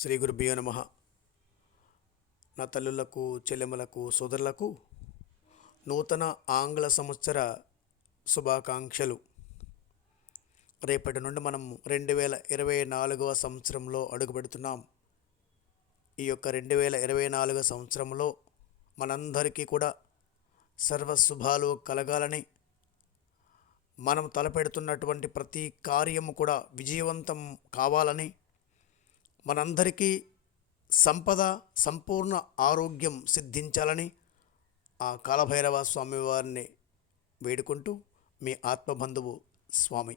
శ్రీ గురుభ్యో నమ. నా తల్లులకు చెల్లెమ్మలకు సోదరులకు నూతన ఆంగ్ల సంవత్సర శుభాకాంక్షలు. రేపటి నుండి మనం రెండు వేల ఇరవై నాలుగవ సంవత్సరంలో అడుగుపెడుతున్నాం. ఈ యొక్క రెండు వేల ఇరవై నాలుగవ సంవత్సరంలో మనందరికీ కూడా సర్వ శుభాలు కలగాలని మనం తలపెడుతున్నటువంటి ప్రతి కార్యము కూడా విజయవంతం కావాలని మనందరికీ సంపద సంపూర్ణ ఆరోగ్యం సిద్ధించాలని ఆ కాలభైరవ స్వామి వారిని వేడుకుంటూ మీ ఆత్మబంధువు స్వామి.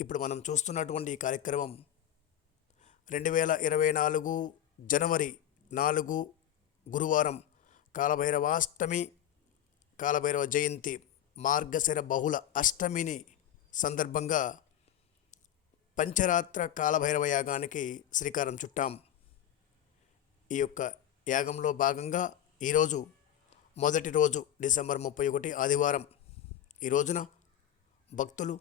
ఇప్పుడు మనం చూస్తున్నటువంటి ఈ కార్యక్రమం రెండు వేల ఇరవై నాలుగు జనవరి నాలుగు గురువారం కాలభైరవాష్టమి కాలభైరవ జయంతి మార్గశిర బహుళ అష్టమిని సందర్భంగా పంచరాత్ర కాలభైరవ యాగానికి శ్రీకారం చుట్టాం. ఈ యొక్క యాగంలో భాగంగా ఈరోజు మొదటి రోజు డిసెంబర్ ముప్పై ఒకటి ఆదివారం. ఈ రోజున భక్తులు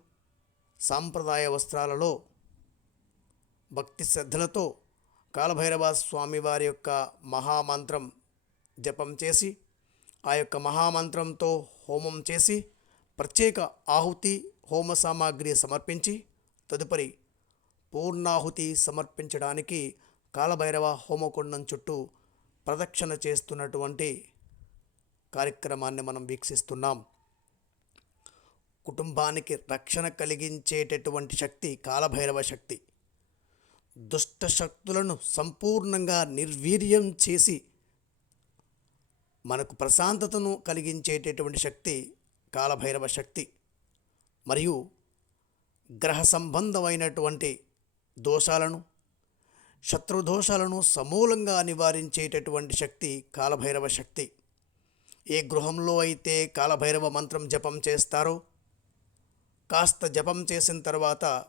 సాంప్రదాయ వస్త్రాలలో భక్తి శ్రద్ధలతో కాలభైరవ స్వామి వారి యొక్క మహామంత్రం జపం చేసి ఆ యొక్క మహామంత్రంతో హోమం చేసి ప్రత్యేక ఆహుతి హోమ సామాగ్రి సమర్పించి తదుపరి పూర్ణాహుతి సమర్పించడానికి కాలభైరవ హోమకుండం చుట్టూ ప్రదక్షిణ చేస్తున్నటువంటి కార్యక్రమాన్ని మనం వీక్షిస్తున్నాం. కుటుంబానికి రక్షణ కలిగించేటటువంటి శక్తి కాలభైరవ శక్తి. దుష్ట శక్తులను సంపూర్ణంగా నిర్వీర్యం చేసి మనకు ప్రశాంతతను కలిగించేటటువంటి శక్తి కాలభైరవ శక్తి. మరియు గ్రహ సంబంధమైనటువంటి దోషాలను శత్రుదోషాలను సమూలంగా నివారించేటటువంటి శక్తి కాలభైరవ శక్తి. ఏ గృహంలో అయితే కాలభైరవ మంత్రం జపం చేస్తారో కాస్త జపం చేసిన తర్వాత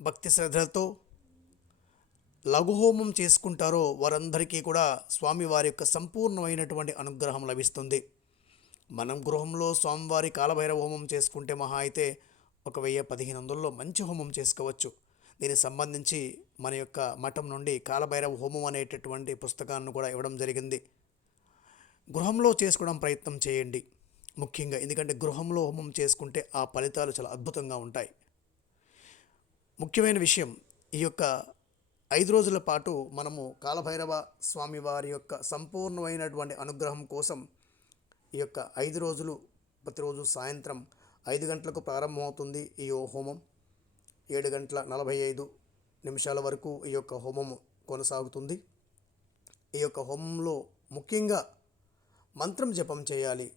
భక్తి శ్రద్ధలతో లఘుహోమం చేసుకుంటారో వారందరికీ కూడా స్వామివారి యొక్క సంపూర్ణమైనటువంటి అనుగ్రహం లభిస్తుంది. మనం గృహంలో స్వామివారి కాలభైరవ హోమం చేసుకుంటే మహా అయితే ఒక వెయ్యి పదిహేను వందల్లో మంచి హోమం చేసుకోవచ్చు. దీనికి సంబంధించి మన యొక్క మఠం నుండి కాలభైరవ హోమం అనేటటువంటి పుస్తకాన్ని కూడా ఇవ్వడం జరిగింది. గృహంలో చేసుకోవడం ప్రయత్నం చేయండి. ముఖ్యంగా ఎందుకంటే గృహంలో హోమం చేసుకుంటే ఆ ఫలితాలు చాలా అద్భుతంగా ఉంటాయి. ముఖ్యమైన విషయం ఈ యొక్క ఐదు రోజుల పాటు మనము కాలభైరవ స్వామి వారి యొక్క సంపూర్ణమైనటువంటి అనుగ్రహం కోసం ఈ యొక్క ఐదు రోజులు ప్రతిరోజు సాయంత్రం ఐదు గంటలకు ప్రారంభమవుతుంది ఈ హోమం. ఏడు గంటల నలభై ఐదు నిమిషాల వరకు ఈ యొక్క హోమం కొనసాగుతుంది. ఈ యొక్క హోమంలో ముఖ్యంగా మంత్రం జపం చేయాలి.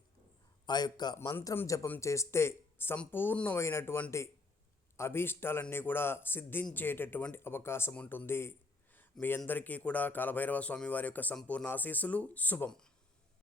ఆ యొక్క మంత్రం జపం చేస్తే సంపూర్ణమైనటువంటి అభీష్టాలన్నీ కూడా సిద్ధించేటటువంటి అవకాశం ఉంటుంది మీ అందరికీ కూడా కాలభైరవ స్వామి వారి యొక్క సంపూర్ణ ఆశీస్సులు. శుభం.